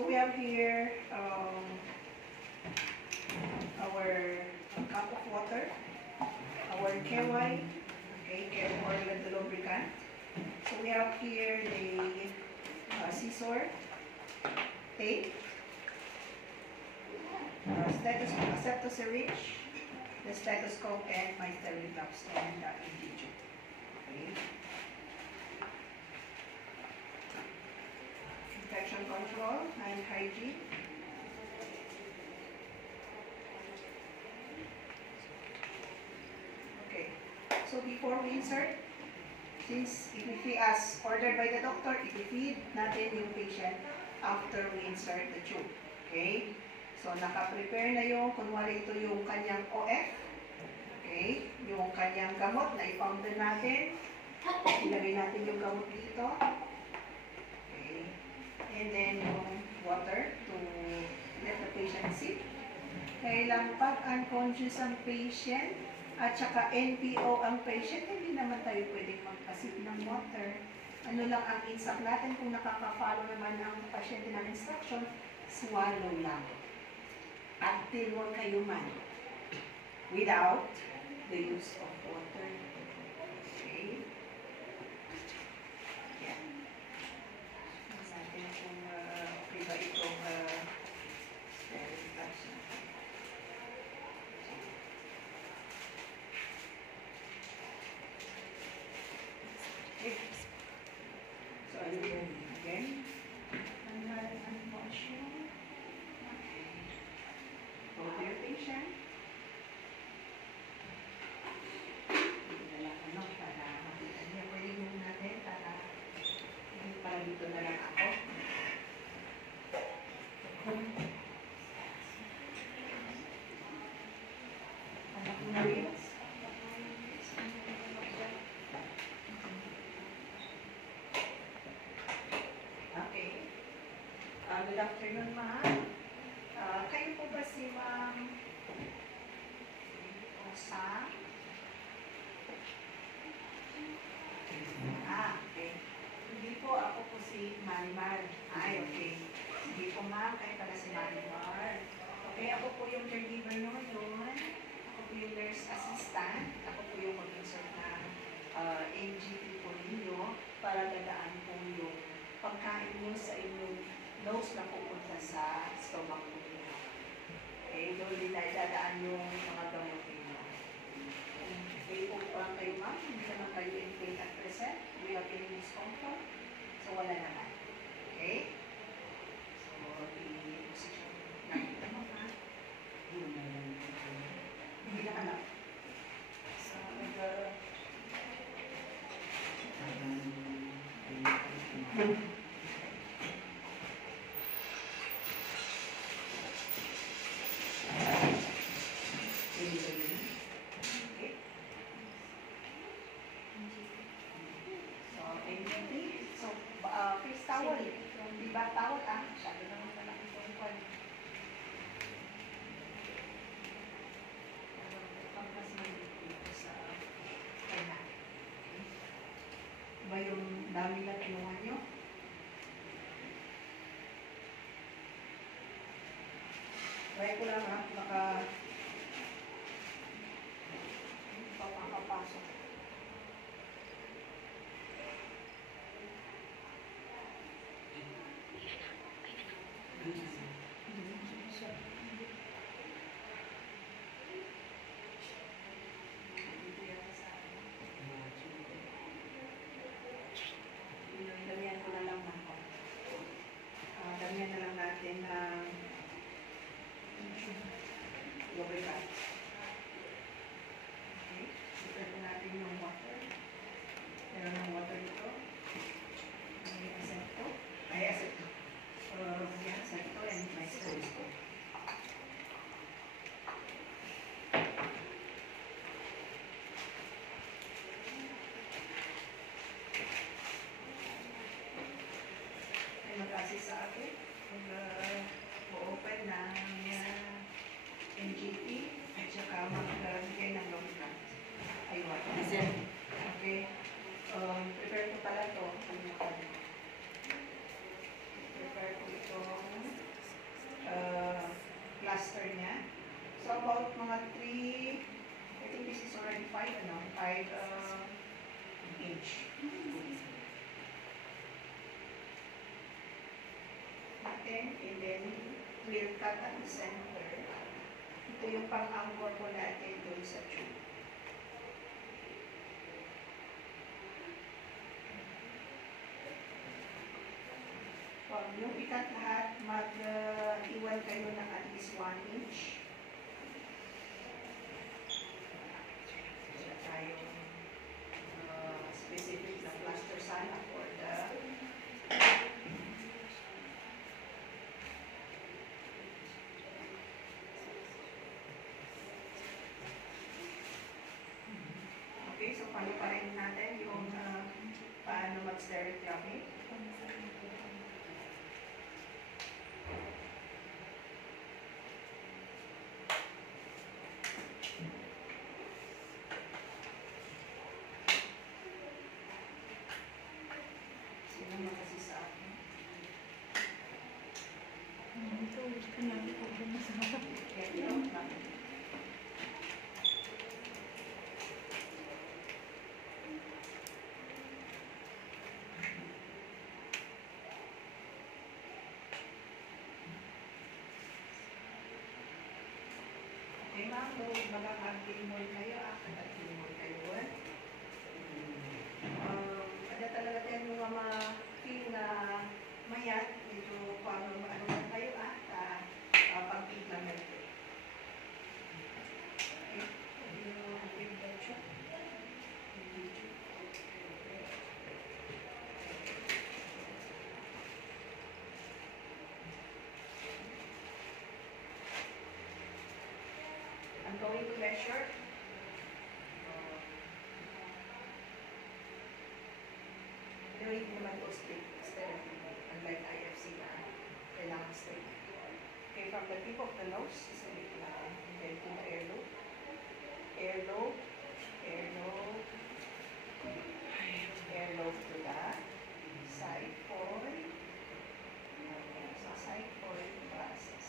So we have here our cup of water, our KY, okay, care or the lubricant. So we have here the scissor, tape, stethoscope, syringe, the stethoscope, and my sterile drops and EG. Okay. Infection control and hygiene. Okay. So before we insert, since as ordered by the doctor, i-feed natin yung patient after we insert the tube. Okay? So, naka-prepare na yung, kunwari ito yung kanyang OF. Okay? Yung kanyang gamot na i-powder natin. Ilagay natin yung gamot dito. Okay? And then, yung water to let the patient sip. Kailang pag unconscious ang patient, at saka NPO ang patient, hindi naman tayo pwedeng magpasip ng water. Ano lang ang insak natin kung nakaka-follow naman ang pasyente ng instruction, swallow lang. Until huwag kayo man. Without the use of water. Okay? Yan. Natin kung okay ba itong sterile touch natin. Okay. So, again, unconscious. Go to your patient. Para makita niya. Pwede mo natin para dito na lang ako. Anak mo na rin. Okay. Good afternoon, ma'am. Kayo po ba si Ma'am Osa? Okay. Hindi po, ako po si Marimar. Ay, okay. Hindi po, ma'am, kayo pala si Marimar. Okay, ako po yung caregiver naman yun. Ako po yung nurse assistant. Ako po yung mag-insert ng NGP po ninyo para dadaan po yung pagkain nyo sa inyong nose na pupunta sa stomach po ninyo. Okay, doon din na idadaan yung mga gamot ninyo. Okay po lang kayo, ma'am. Hindi naman kayo in pain at present. We have any discomfort. So, wala naman. Okay? So, i-position natin ito, ma'am. Hindi na alam. So, face towel. Diba towel, masyado naman na lang itong kwan. Pagkas dito sa kanya. Diba yung dami na kinuha nyo? Try ko lang baka papapasok. Damihan ko na lang ako. Damihan na lang natin ng lubricant. Okay. Ito natin yung water. Meron ng water dito. May asepto. Ay, asepto. Yan, asepto and my stethoscope. Ay, mag-assist sa akin. Mag-open ng NGP at plaster niya. So about mga 3, I think this is already 5 inch. Natin, and then we'll cut at the center. Ito yung pang-anchor po natin doon sa tube. Huwag niyong ikat lahat, mag-iwan kayo ng at least 1 inch. Wala tayong specific na plaster sana for the okay, so paano-parin natin yung paano mag-stereography. Sino makasi sa akin? Ito, kanami po ba masarap? Ito, bakit? Okay, ma'am, magkakag-gilmol kayo, kakag-gilmol kayo. Ada talaga tayo mga ma-feel na mayat, medyo paano ano lang kayo pag-implement. Okay, yung tube. I'm going to measure. Gawin mo naman ito straight instead of unlike IFC na kailangan straight. Okay, from the tip of the nose, isalip natin. And then to the earlobe. Earlobe. Earlobe. Earlobe to the side fold. Sa side fold process.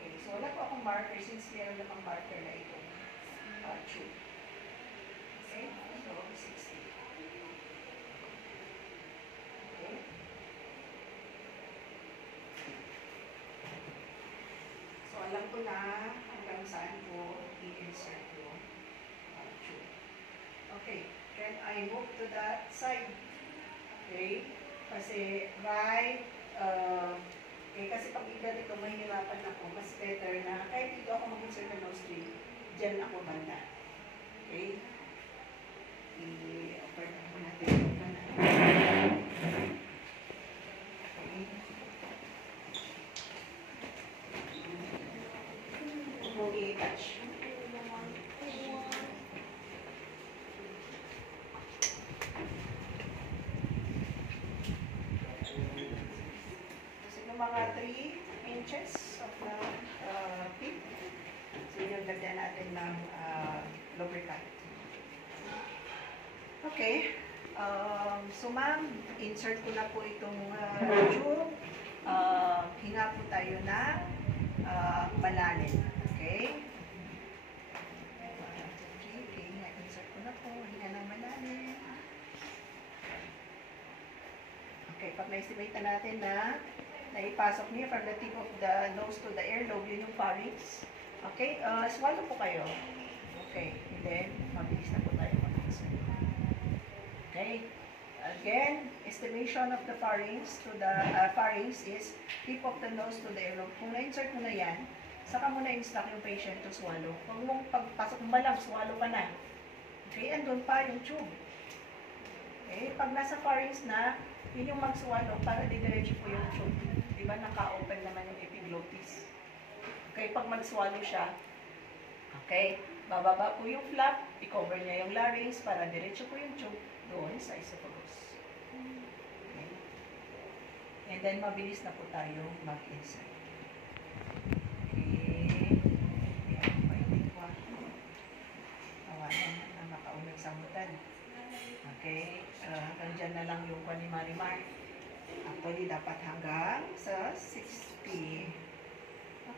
Okay, so wala po akong marker since meron namang marker na itong tube. Okay, so 60. Okay. So alam ko na hanggang saan ko i-insert yung tube. Okay, can I move to that side? Okay, kasi kasi pag iba dito, mahirapan ako. Mas better na kahit dito ako mag-insert ng nose ring, dyan ako banda. Okay? I-offer na po natin yung banda. Okay? Huwag mong i-touch. Mga 3 inches of the pin. So, yung lagyan natin ng lubricant. Okay. So, ma'am, insert ko na po itong tube. Hinga po tayo na malalim. Okay? 1, 2, 3. Okay, insert ko na po. Hinga na malalim. Okay, pag na-estimate na natin na naipasok niya from the tip of the nose to the earlobe, yun yung pharynx. Okay, swallow po kayo. Okay, and then, mabilis na po tayo mag-insert. Okay, again, estimation of the pharynx to the pharynx is tip of the nose to the earlobe. Kung na-insert mo na yan, saka mo na-instruct yung patient to swallow. Kung mong pagpasok mo lang, swallow ka na. Okay, andun pa yung tube. Okay, pag nasa pharynx na, yun yung mag-swallow para didiretso po yung tube. Diba naka-open naman yung epiglottis. Okay, pag mag-swallow siya, okay, bababa po yung flap, i-cover niya yung larynx para diretso po yung tube doon sa esophagus. Okay. And then, mabilis na po tayo mag-insert. Okay. Ayan po yung likwa. Tawanan na makaunang samutan. Okay. Hanggang dyan na lang yung kwa ni Marimar. Actually, dapat hanggang sa 60.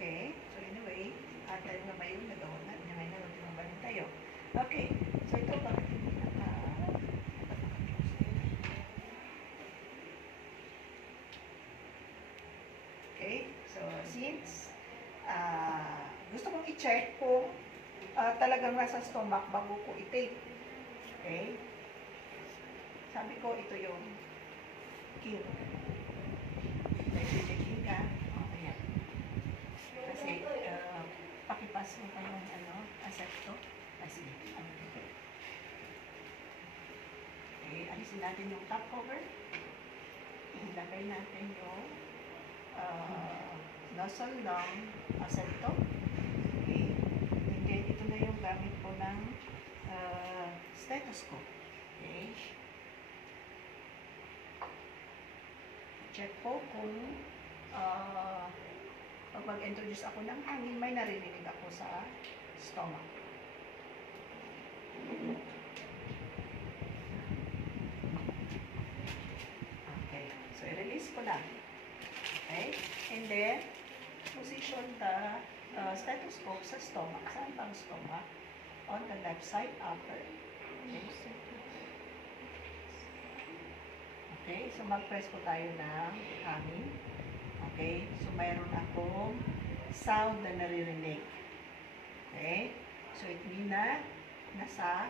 Okay, so anyway, atay nga ba yung nagawa na niya ngayon na tumabalik tayo. Okay, so ito bakit hindi okay, so since gusto kong i-check kung talagang nasa stomach bago ko i-tape. Okay, sabi ko ito yung king. Nag-checking ka. Ayan. Kasi, pakipas mo pa yung asepto. Kasi, okay, alisin natin yung top cover. Ilagay natin yung nozzle ng asepto. Okay. And then, ito na yung gamit ko ng stethoscope. Okay. Check po kung pag mag-introduce ako ng hangin, may naririnig ako sa stomach. Okay, so i-release ko lang. Okay, and then position the stethoscope sa stomach. Saan pang stomach? On the left side, upper. Okay, so mag-press po tayo ng hangin. Okay, so mayroon akong sound na naririnig. Okay, so it means na nasa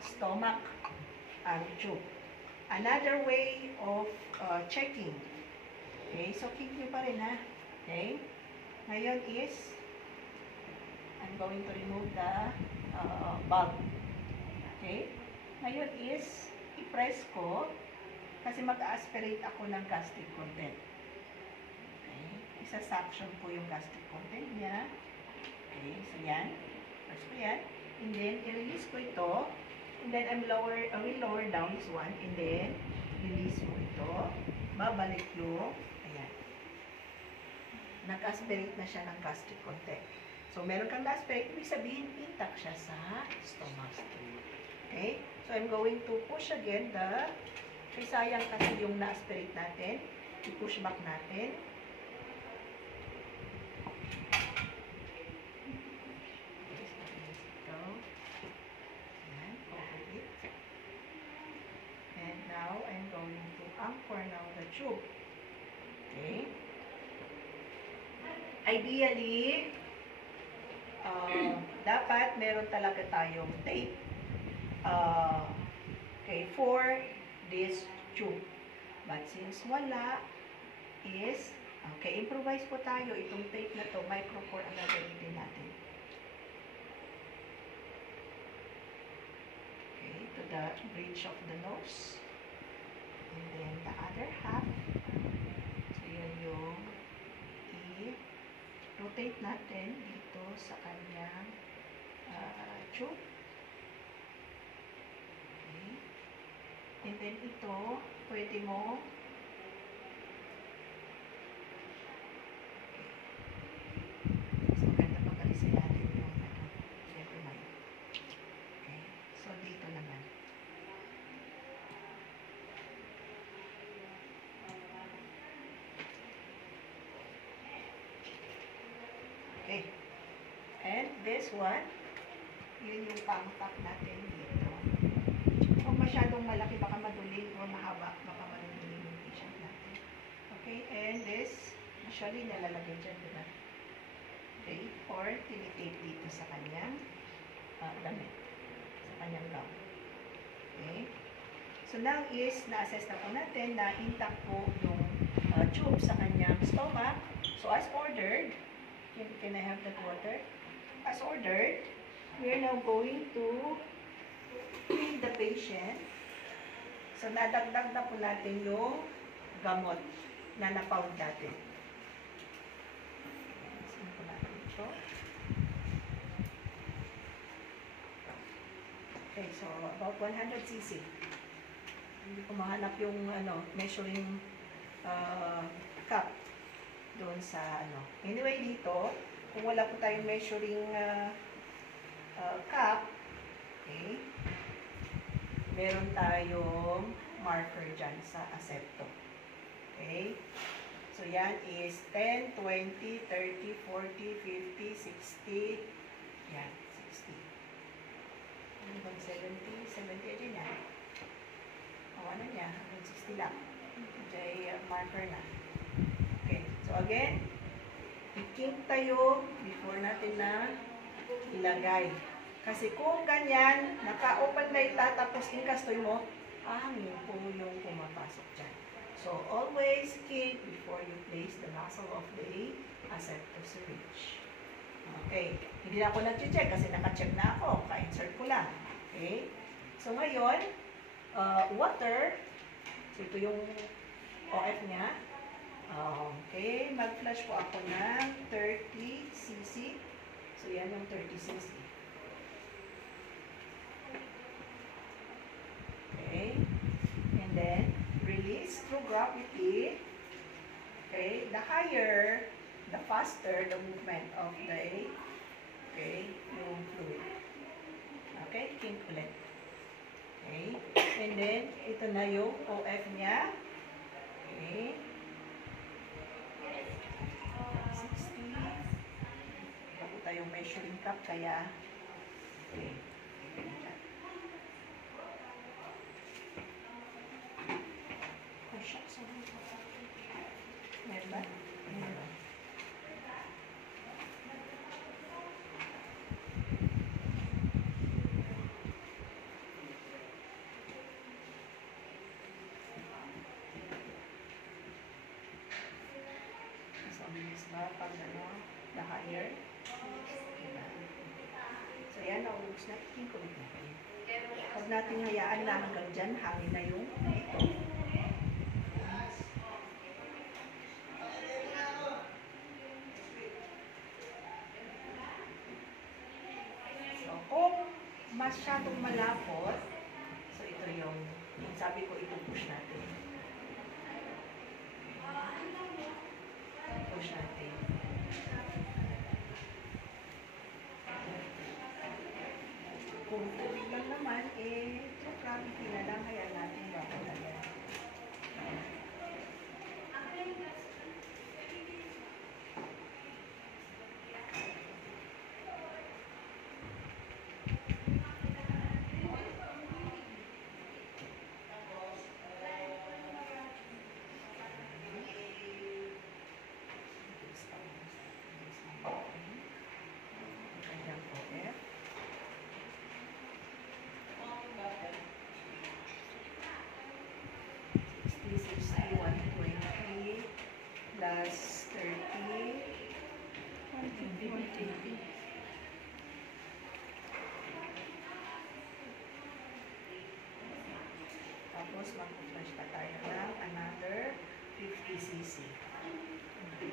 stomach ang tube. Another way of checking. Okay, so keep nyo pa rin ha. Okay, ngayon is I'm going to remove the bulb. Okay, ngayon is i-press ko kasi mag-aspirate ako ng gastric content. Okay, isa-suction po yung gastric content niya. Okay, so yan. Press ko yan. And then, i-release ko ito. And then, I will lower down this one. And then, release mo ito. Babalik yung, ayan. Nag-aspirate na siya ng gastric content. So, meron kang aspirate. Ibig sabihin, intact siya sa stomach. Okay? So, I'm going to push again the, kasi sayang kasi yung na-aspirate natin. I-push back natin. And now, I'm going to anchor now the tube. Okay? Ideally, dapat meron talaga tayong tape okay, for this tube. But since wala, is, okay, improvise po tayo. Itong tape na to, micropore ang gagamitin natin. Okay, to the bridge of the nose. And then the other half. So, yun yung i-rotate natin dito sa kanyang tube. Okay. And then ito, pwede mo so maganda pag-alisin natin yung never mind. Okay. So dito naman. Okay. And this one, yun yung pang-top natin dito. Kung masyadong malaki, baka maduling o mahaba, baka maduling yung t-shirt natin. Okay, and this, usually nalalagay dyan, diba? Okay, or tinitape dito sa kanyang damit, sa kanyang gown. Okay, so now is, na-assess na po natin na intact po yung tube sa kanyang stomach. So as ordered, can I have that water? As ordered, we are now going to feed the patient. So, nadagdag na po natin yung gamot na na-pound natin. Saan po natin ito? Okay, so about 100 cc. Hindi ko mahanap yung measuring cup doon sa Anyway, dito, kung wala po tayong measuring cup, okay, meron tayong marker dyan sa asepto. Okay? So, yan is 10, 20, 30, 40, 50, 60. Yan, 60. Ano bang 70? 70 aja niya. Ano niya? Hanggang 60 lang. Diyan, marker na. Okay. So, again, i-kink tayo before natin na ilagay. Kasi kung ganyan, naka-open na ita, tapos inkastoy mo, hangin po yung pumapasok dyan. So, always kink before you place the nozzle of the aseptic syringe. Okay. Hindi na ako nag-check kasi naka-check na ako. Ka-insert ko lang. Okay. So, ngayon, water. So, ito yung OF niya. Okay. Mag-flush po ako ng 30 cc. So, yan yung 30 cc. Okay. And then, release through gravity. Okay. The higher, the faster the movement of the, okay, yung fluid. Okay. Kink ulit. Okay. And then, ito na yung OF niya. Okay. 60. Bago tayong measuring cup, kaya, okay. Oh, shucks. Meron ba? Meron ba? So, bilis ba pag ano, the higher? Diba? So, yan, naubos na. Kink ulit natin. Huwag natin hayaan na hanggang dyan, hangin na yung ito. So, kung masyadong malapot, so ito yung sabi ko, ito-push natin. Push natin. Kung tubig lang naman, so gravity na lang, kaya natin babalayan. Ayan po, F. 60, 120 plus 30. 120. Tapos mag-flush pa tayo ng another 50 cc. 50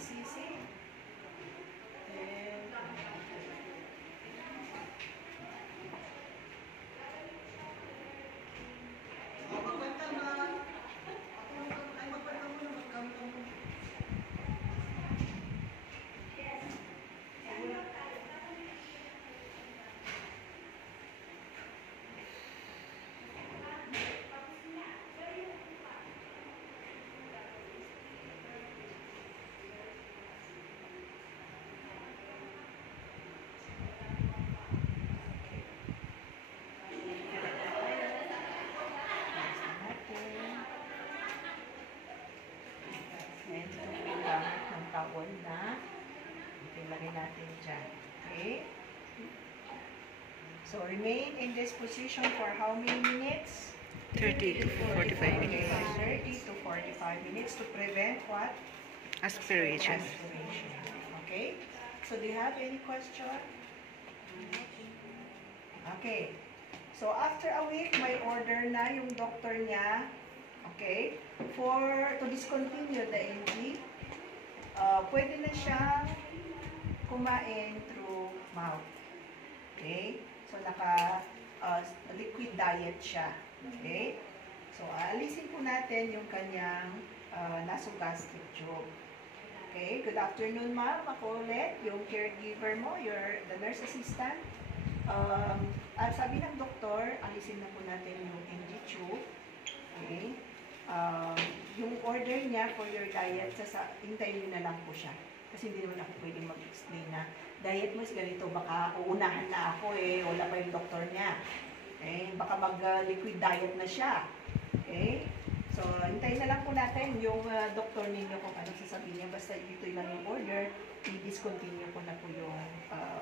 cc. Tawon na ilagay natin dyan. Okay? So, remain in this position for how many minutes? 30 to 45 minutes. 30 to 45 minutes to prevent what? Aspiration. Aspiration. Okay? So, do you have any question? Okay. So, after a week, may order na yung doctor niya. Okay? To discontinue the NG. Pwede na siyang kumain through mouth. Okay? So, liquid diet siya. Okay? So, alisin po natin yung kanyang nasogastric tube. Okay? Good afternoon, ma'am. Ako ulit, yung caregiver mo, the nurse assistant. sabi ng doktor, alisin na po natin yung NG tube. Okay? Yung order niya for your diet, hintayin nyo na lang po siya. Kasi hindi naman ako pwedeng mag-explain na diet mo is ganito, baka uunahan na ako wala pa yung doktor niya. Okay? Baka mag-liquid diet na siya. Okay? So, hintayin na lang po natin yung doktor ninyo kung anong sasabihin niya. Basta dito lang yung order, i-discontinue ko na po yung,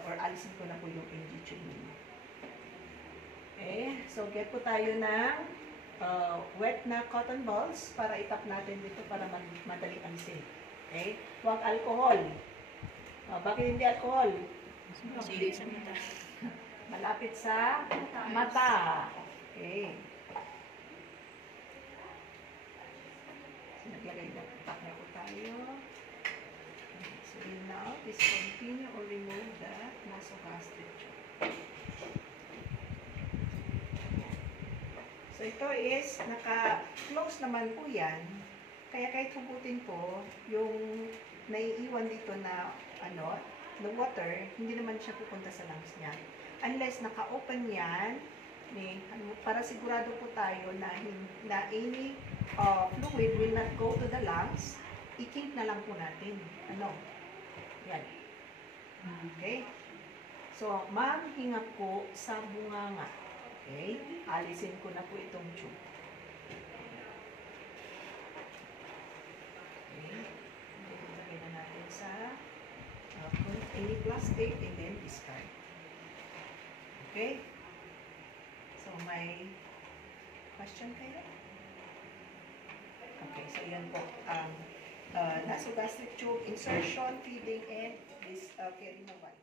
or alisin ko na po yung NG tube ninyo. Okay? So, get po tayo ng wet na cotton balls para itap natin dito para madali alisin. Okay? Huwag alcohol. Bakit hindi alcohol? Sige sa mata. Malapit sa mata. Okay. Naglagay na tap na po tayo. So now, discontinue or remove the nasogastric tube. So ito is naka-close naman po yan. Kaya kahit hugutin po, yung naiiwan dito na na water, hindi naman siya pupunta sa lungs niya. Unless naka-open yan, para sigurado po tayo na any fluid will not go to the lungs, i-kink na lang po natin. Yan. Okay? So, ma'am, hinga po sa bunganga. Okay? Alisin ko na po itong tube. Okay? Ilagay na natin sa any plastic and then discard. Okay? So, may question kayo? Okay, so yan po. Nasogastric tube, insertion, feeding, and this removal.